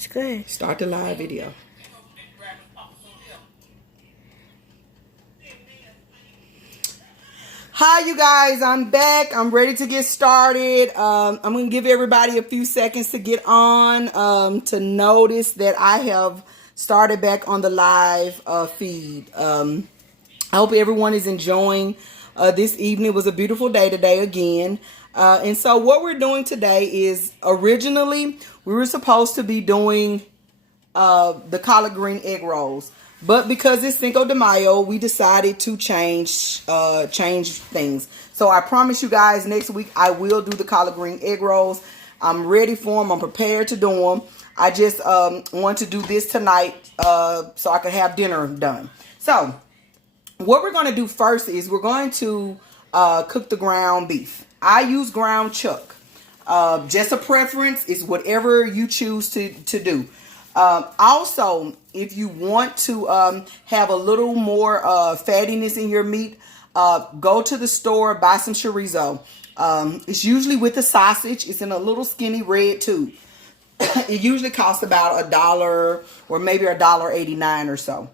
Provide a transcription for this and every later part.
It's good. Start the live video. Hi, you guys. I'm back. I'm ready to get started. I'm going to give everybody a few seconds to get on to notice that I have started back on the live feed. I hope everyone is enjoying this evening. It was a beautiful day today again. And so what we're doing today is originally we were supposed to be doing the collard green egg rolls. But because it's Cinco de Mayo, we decided to change things. So I promise you guys next week I will do the collard green egg rolls. I'm ready for them. I'm prepared to do them. I just want to do this tonight so I can have dinner done. So what we're going to do first is we're going to cook the ground beef. I use ground chuck. Just a preference. It's whatever you choose to do. Also, if you want to have a little more fattiness in your meat, go to the store, buy some chorizo. It's usually with the sausage. It's in a little skinny red tube. It usually costs about $1 or maybe $1.89 or so.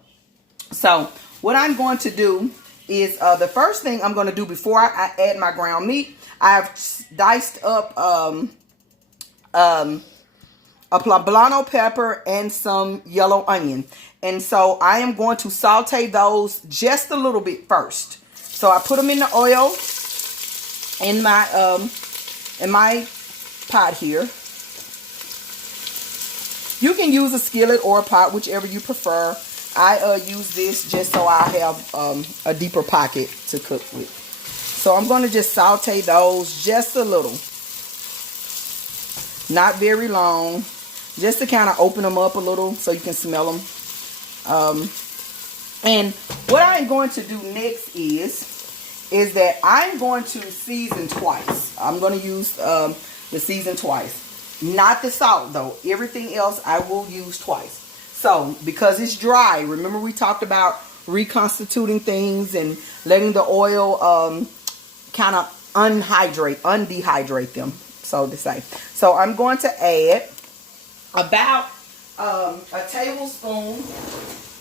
So what I'm going to do is the first thing I'm going to do before I add my ground meat, I've diced up a poblano pepper and some yellow onion. And so I am going to saute those just a little bit first. So I put them in the oil in my pot here. You can use a skillet or a pot, whichever you prefer. I use this just so I have a deeper pocket to cook with. So I'm going to just saute those just a little. Not very long. Just to kind of open them up a little so you can smell them. And what I'm going to do next is that I'm going to season twice. I'm going to use the season twice. Not the salt though. Everything else I will use twice. So because it's dry, remember we talked about reconstituting things and letting the oil kind of undehydrate them, so to say. So I'm going to add about a tablespoon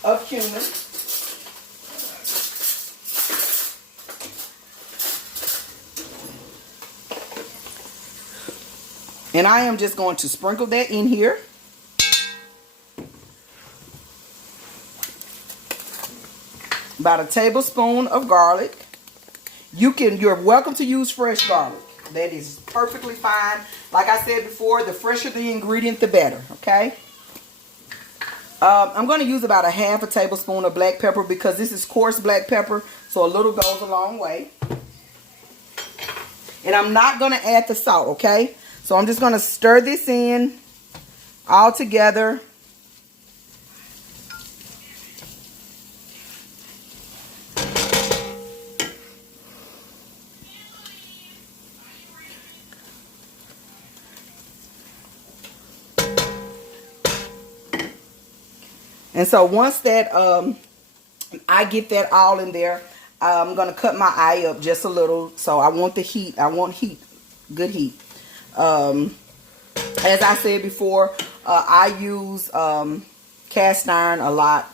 of cumin. And I am just going to sprinkle that in here. About a tablespoon of garlic. You're welcome to use fresh garlic. That is perfectly fine. Like I said before, the fresher the ingredient, the better. Okay. I'm going to use about a half a tablespoon of black pepper because this is coarse black pepper, so a little goes a long way. And I'm not going to add the salt. Okay. So I'm just going to stir this in all together. And so once that I get that all in there, I'm going to cut my eye up just a little. So I want the heat. I want heat. Good heat. As I said before, I use cast iron a lot.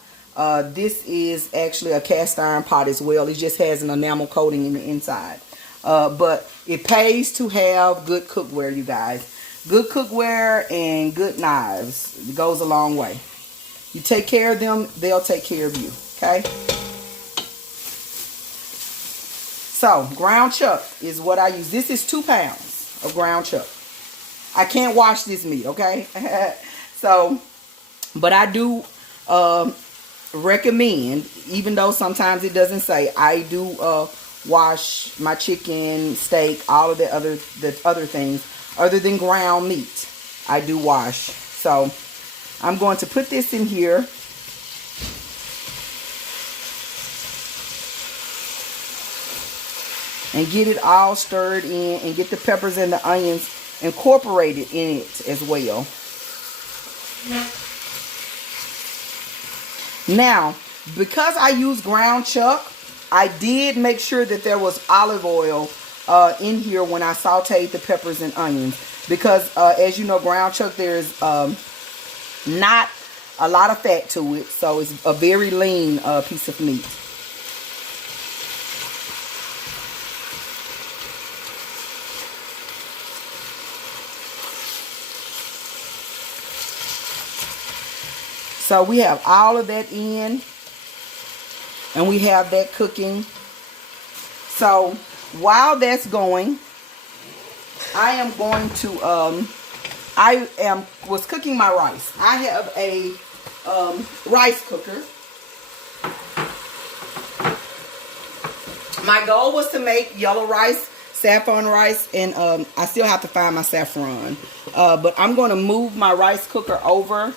This is actually a cast iron pot as well. It just has an enamel coating in the inside. But it pays to have good cookware, you guys. Good cookware and good knives. It goes a long way. You take care of them, they'll take care of you, okay? So, ground chuck is what I use. This is 2 pounds of ground chuck. I can't wash this meat, okay? So, but I do recommend, even though sometimes it doesn't say, I do wash my chicken, steak, all of the other things, other than ground meat. I do wash. So, I'm going to put this in here. And get it all stirred in and get the peppers and the onions incorporated in it as well. Now, because I use ground chuck, I did make sure that there was olive oil in here when I sauteed the peppers and onions. Because as you know, ground chuck, there's Not a lot of fat to it, so it's a very lean piece of meat. So we have all of that in, and we have that cooking. So while that's going, I am going to was cooking my rice. I have a rice cooker. My goal was to make yellow rice, saffron rice, and I still have to find my saffron. But I'm going to move my rice cooker over.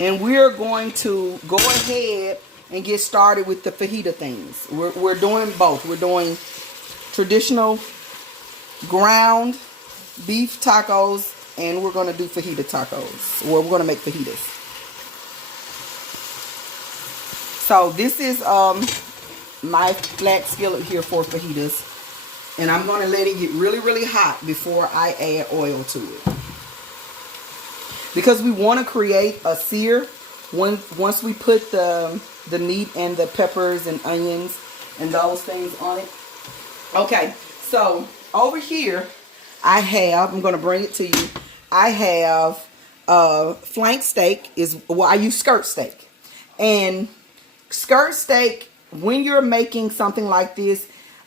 And we're going to go ahead and get started with the fajita things. We're doing both. We're doing traditional ground beef tacos, and we're going to do fajita tacos. Or we're going to make fajitas. So this is my flat skillet here for fajitas. And I'm going to let it get really, really hot before I add oil to it. Because we want to create a sear once we put the meat and the peppers and onions and those things on it. Okay, so over here I'm going to bring it to you. I have flank steak. I use skirt steak. And skirt steak, when you're making something like this,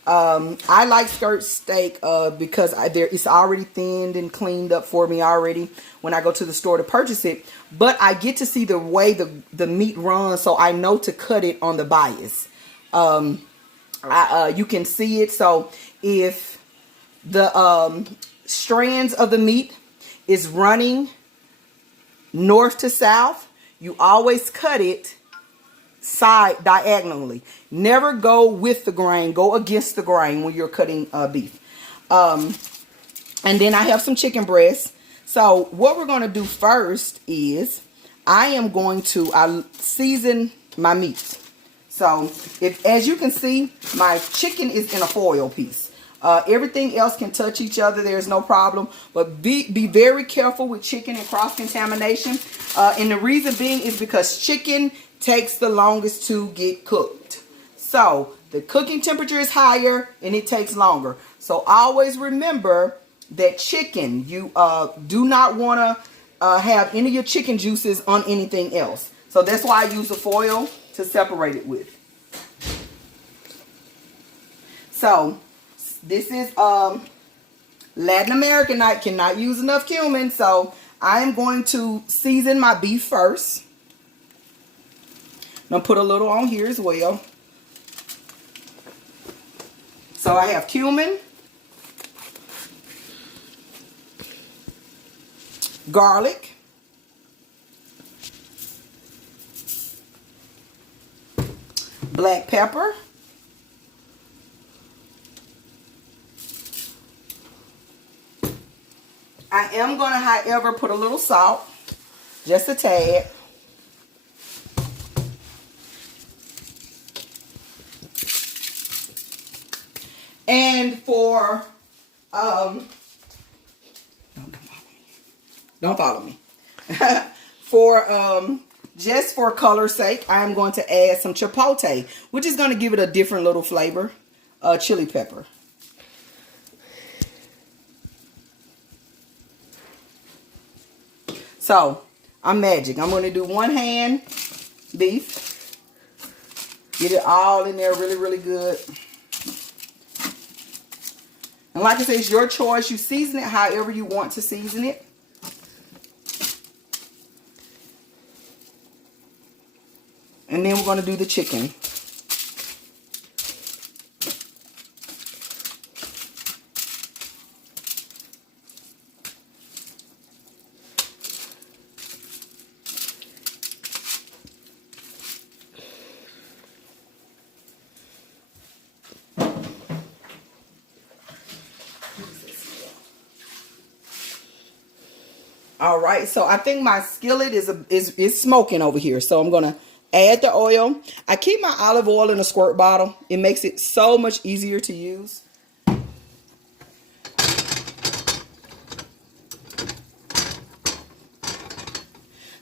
I like skirt steak because it's already thinned and cleaned up for me already when I go to the store to purchase it. But I get to see the way the meat runs, so I know to cut it on the bias. You can see it. So if the strands of the meat is running north to south, you always cut it side diagonally. Never go with the grain. Go against the grain when you're cutting beef. And then I have some chicken breasts. So what we're going to do first is I am going to season my meat. So as you can see, my chicken is in a foil piece. Everything else can touch each other. There's no problem. But be very careful with chicken and cross-contamination. And the reason being is because chicken takes the longest to get cooked. So the cooking temperature is higher and it takes longer. So always remember that chicken, you do not want to have any of your chicken juices on anything else. So that's why I use the foil to separate it with. So this is Latin American. I cannot use enough cumin, so I am going to season my beef first. I'm going to put a little on here as well. So I have cumin, garlic, black pepper, I am going to, however, put a little salt, just a tad. And for, don't follow me. For, just for color's sake, I'm going to add some chipotle, which is going to give it a different little flavor, chili pepper. So, I'm magic. I'm going to do one hand beef. Get it all in there really, really good. And like I said, it's your choice. You season it however you want to season it. And then we're going to do the chicken. All right, so I think my skillet is smoking over here. So I'm going to add the oil. I keep my olive oil in a squirt bottle. It makes it so much easier to use.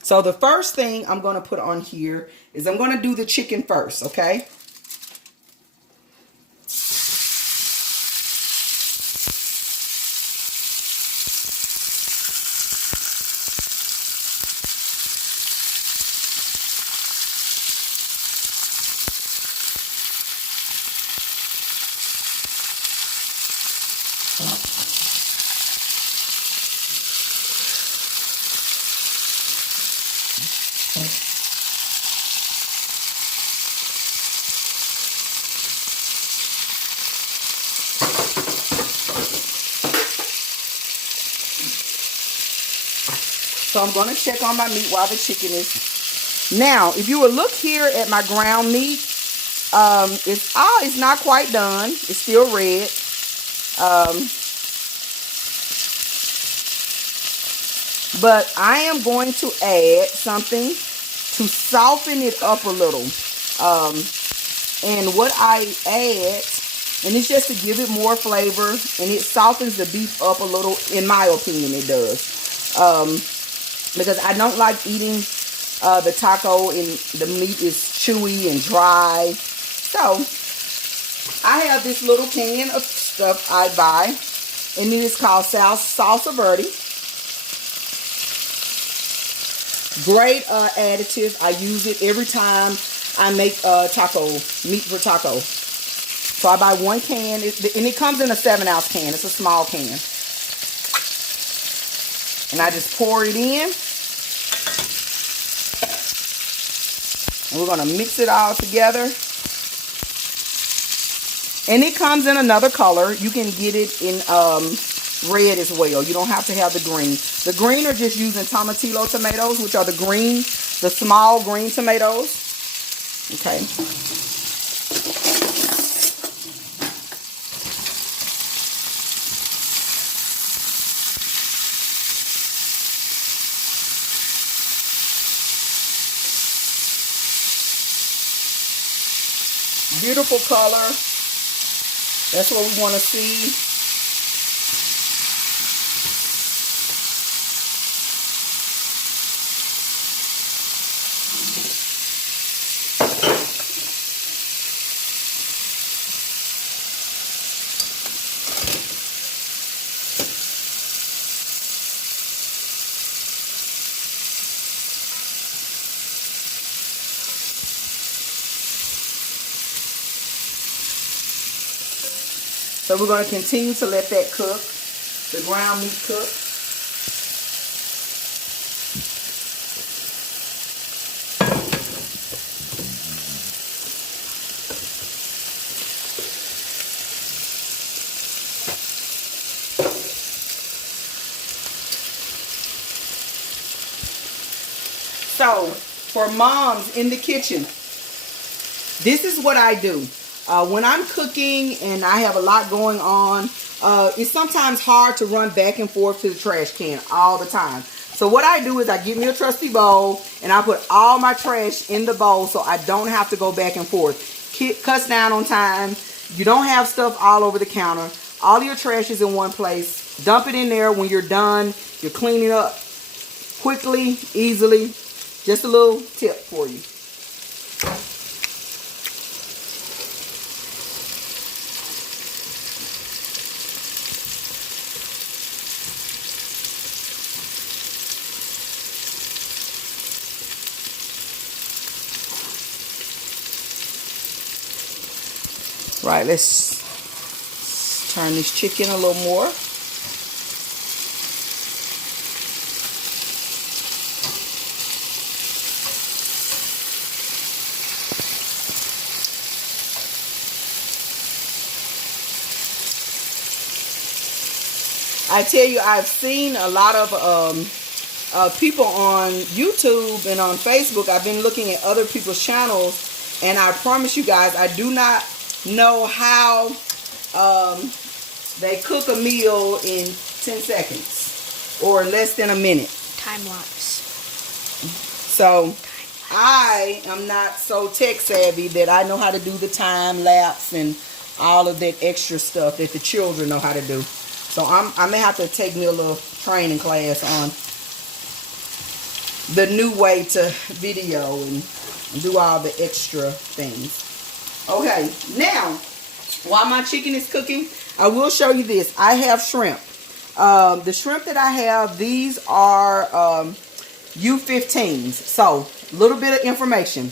So the first thing I'm going to put on here is I'm going to do the chicken first, okay? So I'm going to check on my meat while the chicken is. Now, if you will look here at my ground meat, it's not quite done. It's still red. But I am going to add something to soften it up a little. And what I add, and it's just to give it more flavor, and it softens the beef up a little, in my opinion it does. Because I don't like eating the taco and the meat is chewy and dry. So I have this little can of stuff I buy, and it is called Salsa Verde. Great additive. I use it every time I make meat for taco. So I buy 1 can, and it comes in a 7-ounce can. It's a small can. And I just pour it in. And we're going to mix it all together. And it comes in another color. You can get it in red as well. You don't have to have the green. The green are just using tomatillo tomatoes, which are the small green tomatoes. Okay. Beautiful color. That's what we want to see. So we're going to continue to let that cook, the ground meat cook. So for moms in the kitchen, this is what I do. When I'm cooking and I have a lot going on, it's sometimes hard to run back and forth to the trash can all the time. So what I do is I get me a trusty bowl and I put all my trash in the bowl so I don't have to go back and forth. Cuts down on time. You don't have stuff all over the counter. All your trash is in one place. Dump it in there when you're done. You're cleaning up quickly, easily. Just a little tip for you. Right, let's turn this chicken a little more. I tell you, I've seen a lot of people on YouTube and on Facebook. I've been looking at other people's channels, and I promise you guys, I do not know how they cook a meal in 10 seconds or less than a minute. Time lapse. So I am not so tech savvy that I know how to do the time lapse and all of that extra stuff that the children know how to do. So I may have to take me a little training class on. the new way to video and do all the extra things. Okay, now while my chicken is cooking, I will show you this. I have shrimp. The shrimp that I have, these are U15s. So, a little bit of information.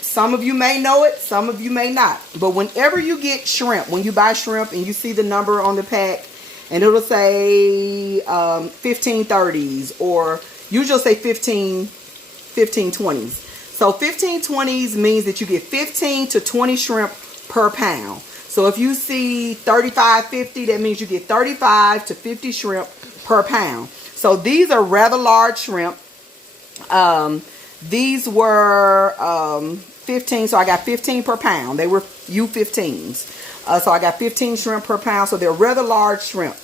Some of you may know it, some of you may not. But whenever you get shrimp, when you buy shrimp and you see the number on the pack, and it'll say 1530s, or usually say 1520s. So 1520s means that you get 15 to 20 shrimp per pound. So if you see 35.50, that means you get 35 to 50 shrimp per pound. So these are rather large shrimp. These were 15, so I got 15 per pound. They were U15s. So I got 15 shrimp per pound, so they're rather large shrimp.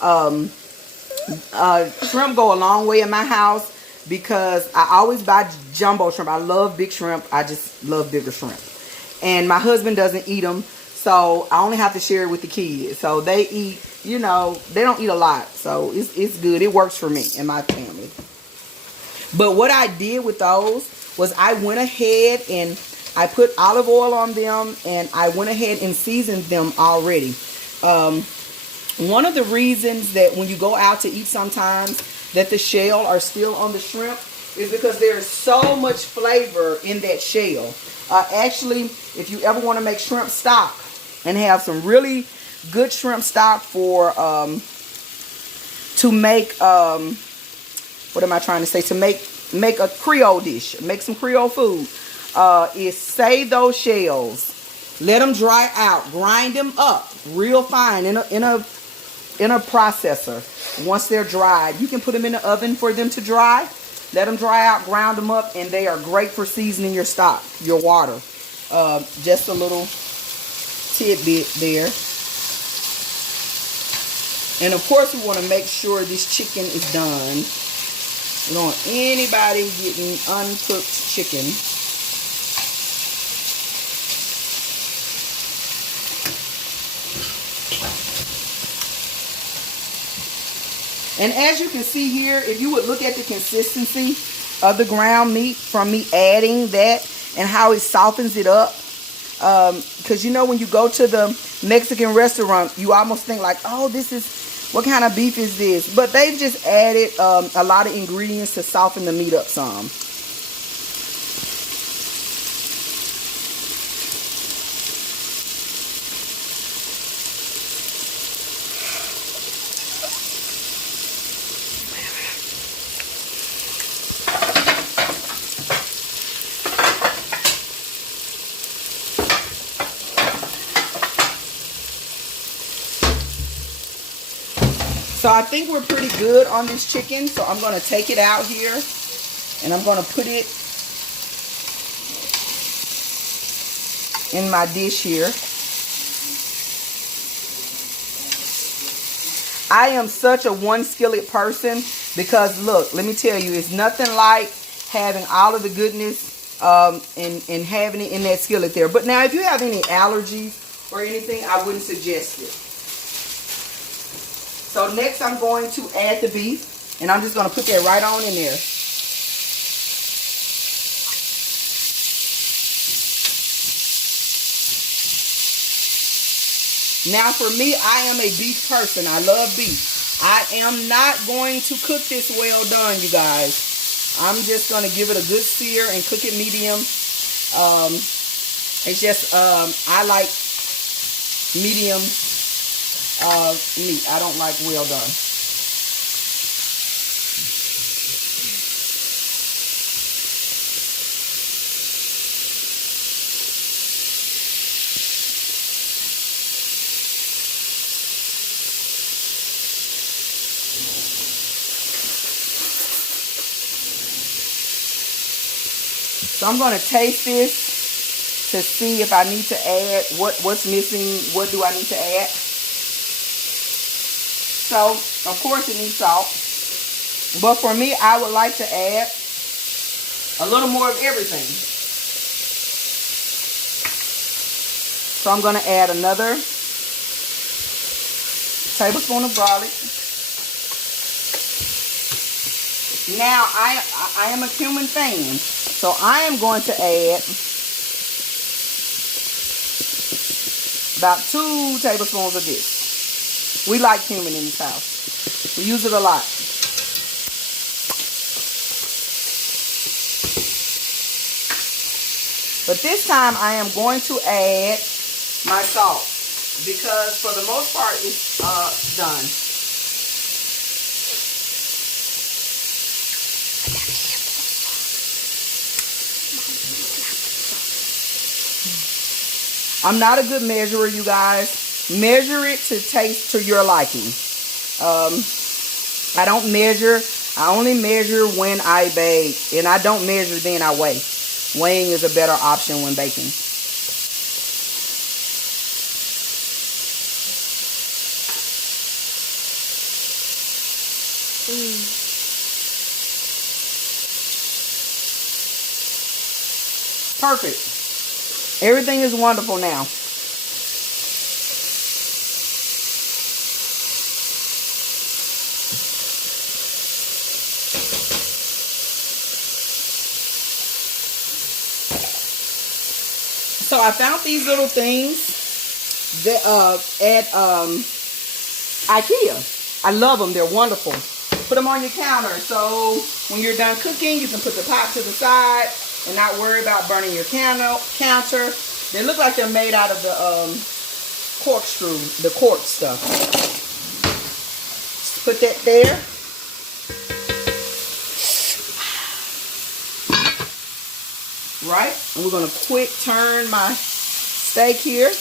Shrimp go a long way in my house because I always buy jumbo shrimp. I love big shrimp. I just love bigger shrimp. And my husband doesn't eat them, so I only have to share it with the kids. So they eat, you know, they don't eat a lot. So it's good. It works for me and my family. But what I did with those was I went ahead and I put olive oil on them, and I went ahead and seasoned them already. One of the reasons that when you go out to eat sometimes that the shell are still on the shrimp is because there's so much flavor in that shell. Actually, if you ever want to make shrimp stock and have some really good shrimp stock for to make what am I trying to say? To make a Creole dish, make some Creole food. Is save those shells, let them dry out, grind them up real fine in a processor. Once they're dried, you can put them in the oven for them to dry. Let them dry out, ground them up, and they are great for seasoning your stock, your water. Just a little tidbit there. And of course, we want to make sure this chicken is done. We don't want anybody getting uncooked chicken. And as you can see here, if you would look at the consistency of the ground meat from me adding that and how it softens it up. Because you know when you go to the Mexican restaurant, you almost think like, oh, this is, what kind of beef is this? But they've just added a lot of ingredients to soften the meat up some. So I think we're pretty good on this chicken. So I'm going to take it out here and I'm going to put it in my dish here. I am such a one skillet person because look, let me tell you, it's nothing like having all of the goodness and having it in that skillet there. But now if you have any allergies or anything, I wouldn't suggest it. So next I'm going to add the beef, and I'm just going to put that right on in there. Now for me, I am a beef person. I love beef. I am not going to cook this well done, you guys. I'm just going to give it a good sear and cook it medium. It's just, I like medium meat. I don't like well done. So I'm going to taste this to see if I need to add what's missing. What do I need to add? So, of course it needs salt. But for me, I would like to add a little more of everything. So I'm going to add another tablespoon of garlic. Now I am a cumin fan, so I am going to add about 2 tablespoons of this. We like cumin in this house. We use it a lot. But this time I am going to add my salt because for the most part it's done. I'm not a good measurer, you guys. Measure it to taste to your liking. I don't measure. I only measure when I bake, and I don't measure then I weigh. Weighing is a better option when baking. Perfect. Everything is wonderful now. So I found these little things that at IKEA. I love them. They're wonderful. Put them on your counter. So when you're done cooking, you can put the pot to the side and not worry about burning your counter. They look like they're made out of the corkscrew, the cork stuff. Just put that there. Right? And we're going to quick turn my steak here.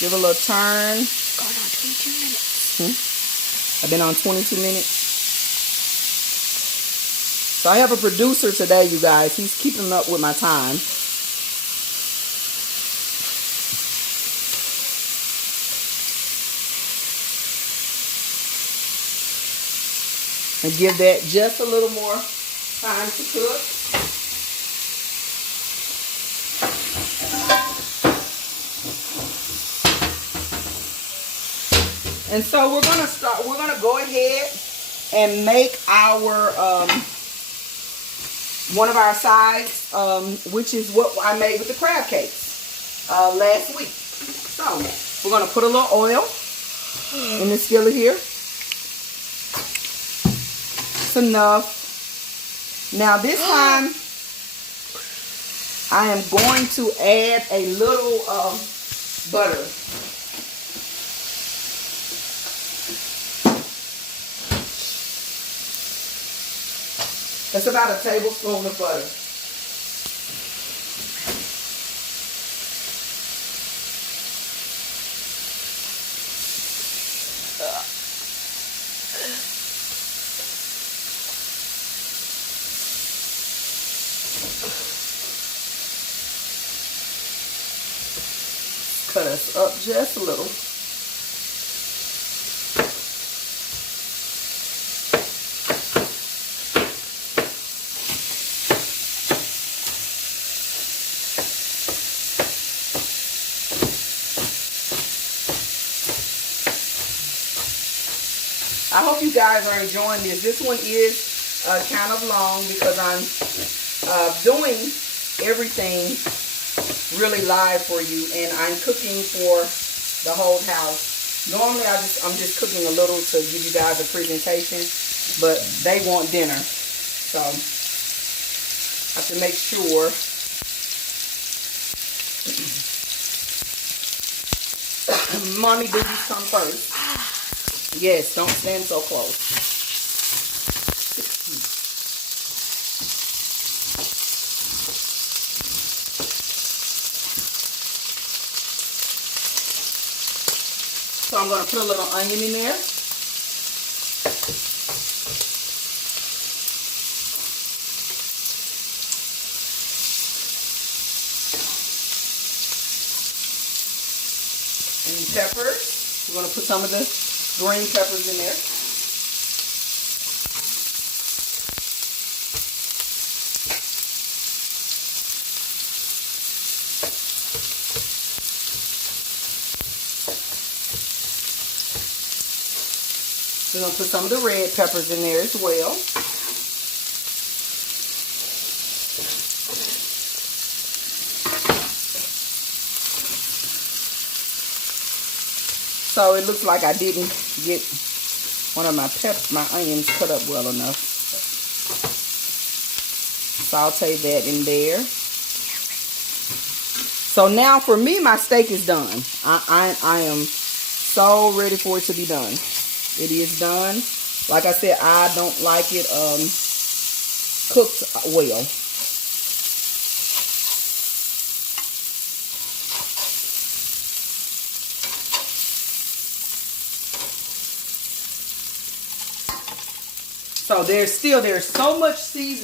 Give it a little turn. Going on 22 minutes. I've been on 22 minutes. So I have a producer today, you guys. He's keeping up with my time. And give that just a little more time to cook. And so we're gonna go ahead and make our one of our sides, which is what I made with the crab cakes last week. So we're gonna put a little oil in the skillet here. It's enough. Now this time I am going to add a little butter. That's about a tablespoon of butter. Cut us up just a little. I hope you guys are enjoying this. This one is kind of long because I'm doing everything really live for you, and I'm cooking for the whole house. Normally I'm just cooking a little to give you guys a presentation, but they want dinner, so I have to make sure mommy duties come first. Yes, don't stand so close. So I'm going to put a little onion in there. And peppers. We're going to put some of the green peppers in there. We're going to put some of the red peppers in there as well. So it looks like I didn't get one of my onions cut up well enough. Saute that in there. So now for me, my steak is done. I am so ready for it to be done. It is done. Like I said, I don't like it cooked well. So there's so much seasoning